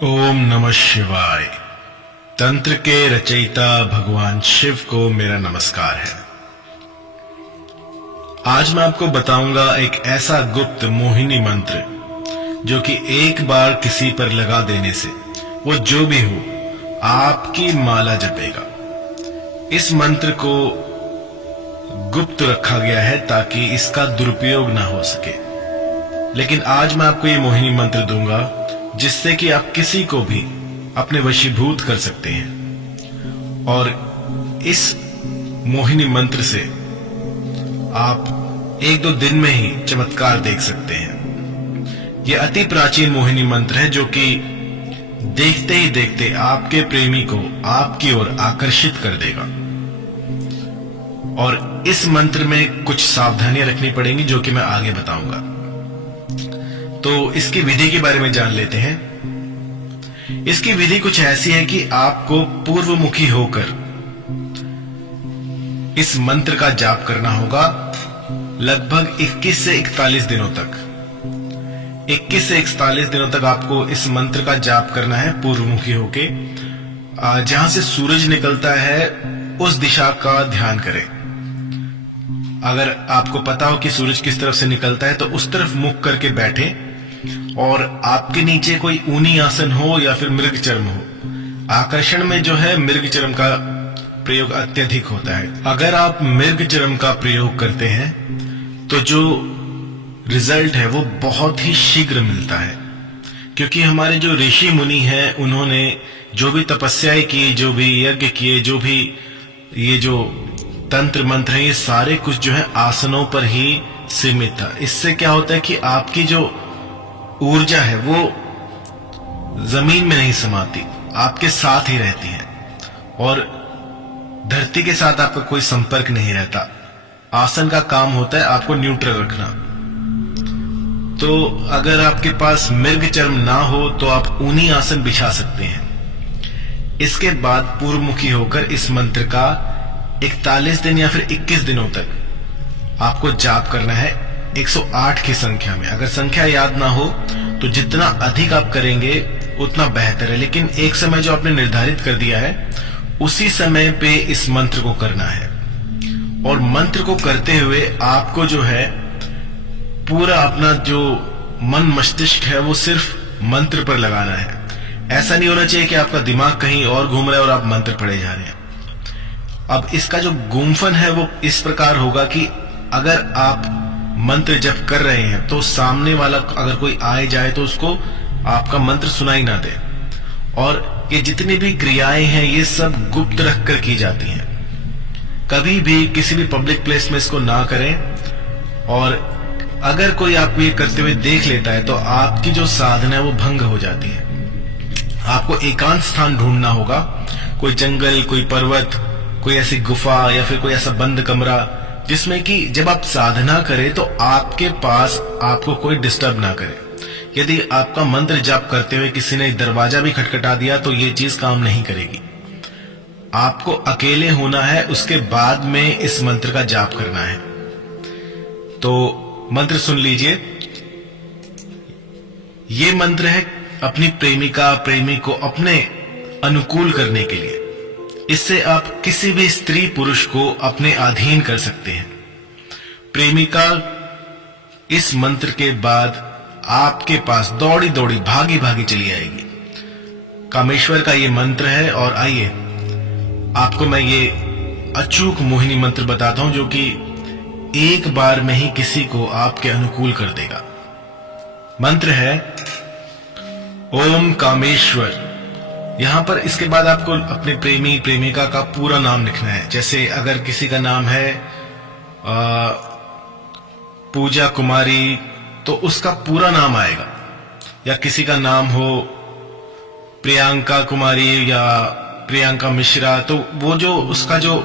ओम नमः शिवाय। तंत्र के रचयिता भगवान शिव को मेरा नमस्कार है। आज मैं आपको बताऊंगा एक ऐसा गुप्त मोहिनी मंत्र जो कि एक बार किसी पर लगा देने से वो जो भी हो आपकी माला जपेगा। इस मंत्र को गुप्त रखा गया है ताकि इसका दुरुपयोग ना हो सके, लेकिन आज मैं आपको ये मोहिनी मंत्र दूंगा जिससे कि आप किसी को भी अपने वशीभूत कर सकते हैं। और इस मोहिनी मंत्र से आप एक दो दिन में ही चमत्कार देख सकते हैं। यह अति प्राचीन मोहिनी मंत्र है जो कि देखते ही देखते आपके प्रेमी को आपकी ओर आकर्षित कर देगा। और इस मंत्र में कुछ सावधानियां रखनी पड़ेंगी जो कि मैं आगे बताऊंगा। तो इसकी विधि के बारे में जान लेते हैं। इसकी विधि कुछ ऐसी है कि आपको पूर्वमुखी होकर इस मंत्र का जाप करना होगा लगभग 21 से 41 दिनों तक। 21 से 41 दिनों तक आपको इस मंत्र का जाप करना है पूर्वमुखी होके। जहां से सूरज निकलता है उस दिशा का ध्यान करें। अगर आपको पता हो कि सूरज किस तरफ से निकलता है तो उस तरफ मुख करके बैठें और आपके नीचे कोई ऊनी आसन हो या फिर मृग चर्म हो। आकर्षण में जो है मृग चर्म का प्रयोग अत्यधिक होता है। अगर आप मृग चर्म का प्रयोग करते हैं तो जो रिजल्ट है वो बहुत ही शीघ्र मिलता है, क्योंकि हमारे जो ऋषि मुनि हैं उन्होंने जो भी तपस्याएं की, जो भी यज्ञ किए, जो भी ये जो तंत्र मंत्र है, ये सारे कुछ जो है आसनों पर ही सीमित था। इससे क्या होता है कि आपकी जो ऊर्जा है वो जमीन में नहीं समाती, आपके साथ ही रहती है और धरती के साथ आपका कोई संपर्क नहीं रहता। आसन का काम होता है आपको न्यूट्रल रखना। तो अगर आपके पास मृग चर्म ना हो तो आप ऊनी आसन बिछा सकते हैं। इसके बाद पूर्वमुखी होकर इस मंत्र का 41 दिन या फिर 21 दिनों तक आपको जाप करना है 108 की संख्या में। अगर संख्या याद ना हो तो जितना अधिक आप करेंगे उतना बेहतर है, लेकिन एक समय जो आपने निर्धारित कर दिया है उसी समय पे इस मंत्र को करना है। और मंत्र को करते हुए आपको जो है पूरा अपना जो मन मस्तिष्क है वो सिर्फ मंत्र पर लगाना है। ऐसा नहीं होना चाहिए कि आपका दिमाग कहीं और घूम रहा है और आप मंत्र पढ़े जा रहे हैं। अब इसका जो गुम्फन है वो इस प्रकार होगा कि अगर आप मंत्र जप कर रहे हैं तो सामने वाला अगर कोई आए जाए तो उसको आपका मंत्र सुनाई ना दे। और ये जितनी भी क्रियाएं हैं ये सब गुप्त रखकर की जाती हैं। कभी भी किसी भी पब्लिक प्लेस में इसको ना करें। और अगर कोई आपको ये करते हुए देख लेता है तो आपकी जो साधना है वो भंग हो जाती है। आपको एकांत स्थान ढूंढना होगा, कोई जंगल, कोई पर्वत, कोई ऐसी गुफा या फिर कोई ऐसा बंद कमरा जिसमें कि जब आप साधना करें तो आपके पास आपको कोई डिस्टर्ब ना करे। यदि आपका मंत्र जाप करते हुए किसी ने दरवाजा भी खटखटा दिया तो ये चीज काम नहीं करेगी। आपको अकेले होना है, उसके बाद में इस मंत्र का जाप करना है। तो मंत्र सुन लीजिए। ये मंत्र है अपनी प्रेमिका प्रेमी को अपने अनुकूल करने के लिए। इससे आप किसी भी स्त्री पुरुष को अपने अधीन कर सकते हैं। प्रेमिका इस मंत्र के बाद आपके पास दौड़ी दौड़ी भागी भागी चली आएगी। कामेश्वर का ये मंत्र है। और आइए आपको मैं ये अचूक मोहिनी मंत्र बताता हूं जो कि एक बार में ही किसी को आपके अनुकूल कर देगा। मंत्र है ओम कामेश्वर। यहां पर इसके बाद आपको अपने प्रेमी प्रेमिका का पूरा नाम लिखना है। जैसे अगर किसी का नाम है पूजा कुमारी तो उसका पूरा नाम आएगा, या किसी का नाम हो प्रियंका कुमारी या प्रियंका मिश्रा तो वो जो उसका जो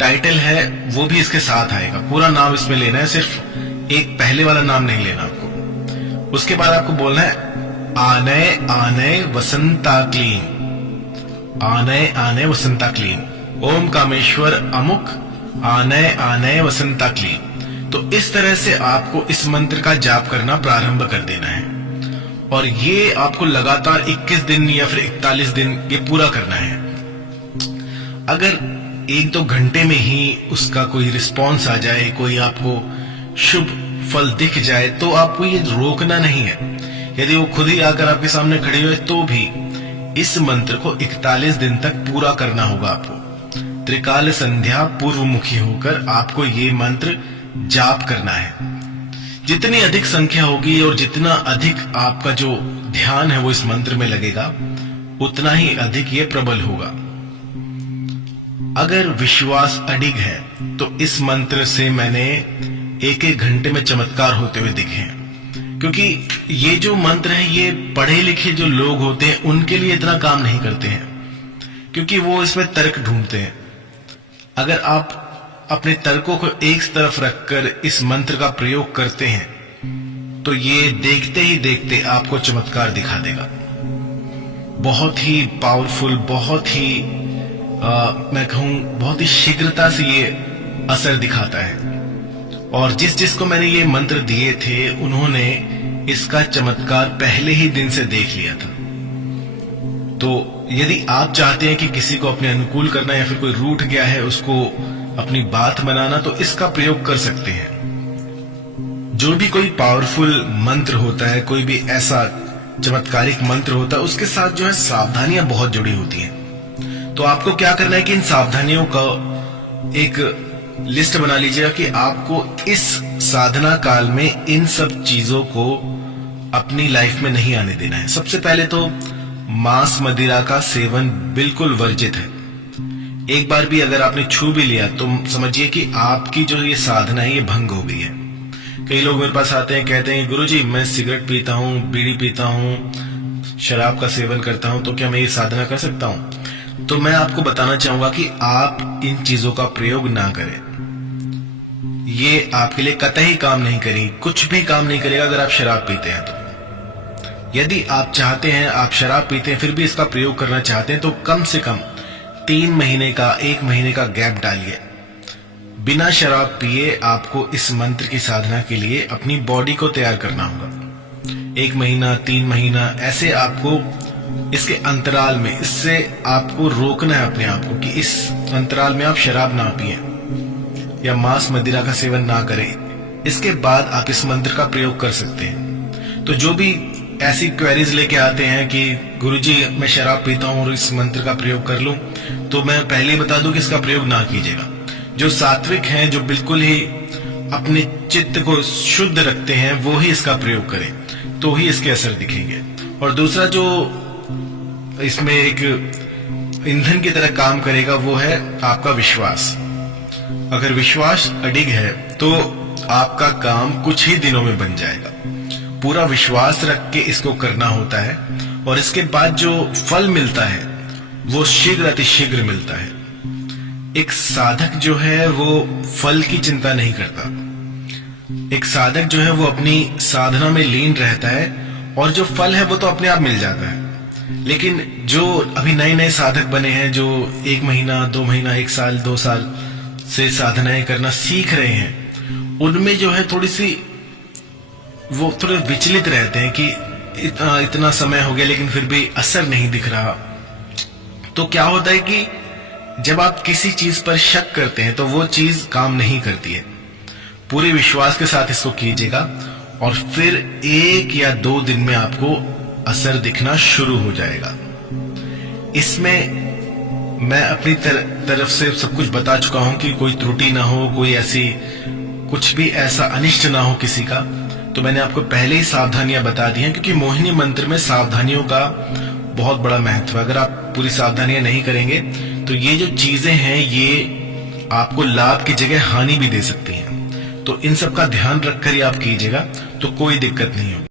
टाइटल है वो भी इसके साथ आएगा। पूरा नाम इसमें लेना है, सिर्फ एक पहले वाला नाम नहीं लेना आपको। उसके बाद आपको बोलना है आनय आनय वसंता क्लीन, आनय आनय वसंता क्लीन, ओम कामेश्वर अमुक आनय आनय वसंता क्लीन। तो इस तरह से आपको इस मंत्र का जाप करना प्रारंभ कर देना है। और ये आपको लगातार 21 दिन या फिर 41 दिन ये पूरा करना है। अगर 1-2 घंटे में ही उसका कोई रिस्पॉन्स आ जाए, कोई आपको शुभ फल दिख जाए, तो आपको ये रोकना नहीं है। यदि वो खुद ही आकर आपके सामने खड़ी हुए तो भी इस मंत्र को 41 दिन तक पूरा करना होगा आपको। त्रिकाल संध्या पूर्वमुखी होकर आपको ये मंत्र जाप करना है। जितनी अधिक संख्या होगी और जितना अधिक आपका जो ध्यान है वो इस मंत्र में लगेगा, उतना ही अधिक ये प्रबल होगा। अगर विश्वास अडिग है तो इस मंत्र से मैंने 1-1 घंटे में चमत्कार होते हुए दिखे हैं। क्योंकि ये जो मंत्र है ये पढ़े लिखे जो लोग होते हैं उनके लिए इतना काम नहीं करते हैं, क्योंकि वो इसमें तर्क ढूंढते हैं। अगर आप अपने तर्कों को एक तरफ रखकर इस मंत्र का प्रयोग करते हैं तो ये देखते ही देखते आपको चमत्कार दिखा देगा। बहुत ही पावरफुल, बहुत ही मैं कहूं बहुत ही शीघ्रता से ये असर दिखाता है। और जिस जिसको मैंने ये मंत्र दिए थे उन्होंने इसका चमत्कार पहले ही दिन से देख लिया था। तो यदि आप चाहते हैं कि किसी को अपने अनुकूल करना या फिर कोई रूठ गया है उसको अपनी बात बनाना, तो इसका प्रयोग कर सकते हैं। जो भी कोई पावरफुल मंत्र होता है, कोई भी ऐसा चमत्कारिक मंत्र होता है, उसके साथ जो है सावधानियां बहुत जुड़ी होती हैं। तो आपको क्या करना है कि इन सावधानियों का एक लिस्ट बना लीजिएगा कि आपको इस साधना काल में इन सब चीजों को अपनी लाइफ में नहीं आने देना है। सबसे पहले तो मांस मदिरा का सेवन बिल्कुल वर्जित है। एक बार भी अगर आपने छू भी लिया तो समझिए कि आपकी जो ये साधना है ये भंग हो गई है। कई लोग मेरे पास आते हैं, कहते हैं गुरुजी मैं सिगरेट पीता हूँ, बीड़ी पीता हूँ, शराब का सेवन करता हूँ, तो क्या मैं ये साधना कर सकता हूँ? तो मैं आपको बताना चाहूंगा कि आप इन चीजों का प्रयोग ना करें। ये आपके लिए कतई काम नहीं करेगी, कुछ भी काम नहीं करेगा अगर आप शराब पीते हैं तो। यदि आप चाहते हैं, आप शराब पीते हैं फिर भी इसका प्रयोग करना चाहते हैं, तो कम से कम 3 महीने का 1 महीने का गैप डालिए। बिना शराब पिए आपको इस मंत्र की साधना के लिए अपनी बॉडी को तैयार करना होगा। 1 महीना 3 महीना ऐसे आपको इसके अंतराल में, इससे आपको रोकना है अपने आप को कि इस अंतराल में आप शराब ना पिए या मांस मदिरा का सेवन ना करें। इसके बाद आप इस मंत्र का प्रयोग कर सकते हैं। तो जो भी ऐसी क्वेरीज लेके आते हैं कि गुरुजी मैं शराब पीता हूं और इस मंत्र का प्रयोग कर लूं, तो मैं पहले ही बता दूं कि इसका प्रयोग ना कीजिएगा। जो सात्विक हैं, जो बिल्कुल ही अपने चित्त को शुद्ध रखते हैं, वो ही इसका प्रयोग करें, तो ही इसके असर दिखेंगे। और दूसरा जो इसमें एक ईंधन की तरह काम करेगा वो है आपका विश्वास। अगर विश्वास अडिग है तो आपका काम कुछ ही दिनों में बन जाएगा। पूरा विश्वास रख के इसको करना होता है और इसके बाद जो फल मिलता है वो शीघ्र अतिशीघ्र मिलता है। एक साधक जो है वो फल की चिंता नहीं करता। एक साधक जो है वो अपनी साधना में लीन रहता है और जो फल है वो तो अपने आप मिल जाता है। लेकिन जो अभी नए नए साधक बने हैं, जो 1 महीना 2 महीना 1 साल 2 साल से साधनाएं करना सीख रहे हैं, उनमें जो है थोड़ी सी वो थोड़े विचलित रहते हैं कि इतना समय हो गया लेकिन फिर भी असर नहीं दिख रहा। तो क्या होता है कि जब आप किसी चीज पर शक करते हैं तो वो चीज काम नहीं करती है। पूरे विश्वास के साथ इसको कीजिएगा और फिर 1 या 2 दिन में आपको असर दिखना शुरू हो जाएगा। इसमें मैं अपनी तरफ से सब कुछ बता चुका हूं कि कोई त्रुटि ना हो, कोई ऐसी कुछ भी ऐसा अनिष्ट ना हो किसी का। तो मैंने आपको पहले ही सावधानियां बता दी हैं, क्योंकि मोहिनी मंत्र में सावधानियों का बहुत बड़ा महत्व है। अगर आप पूरी सावधानियां नहीं करेंगे तो ये जो चीजें हैं ये आपको लाभ की जगह हानि भी दे सकती हैं। तो इन सब का ध्यान रखकर ही आप कीजिएगा तो कोई दिक्कत नहीं होगी।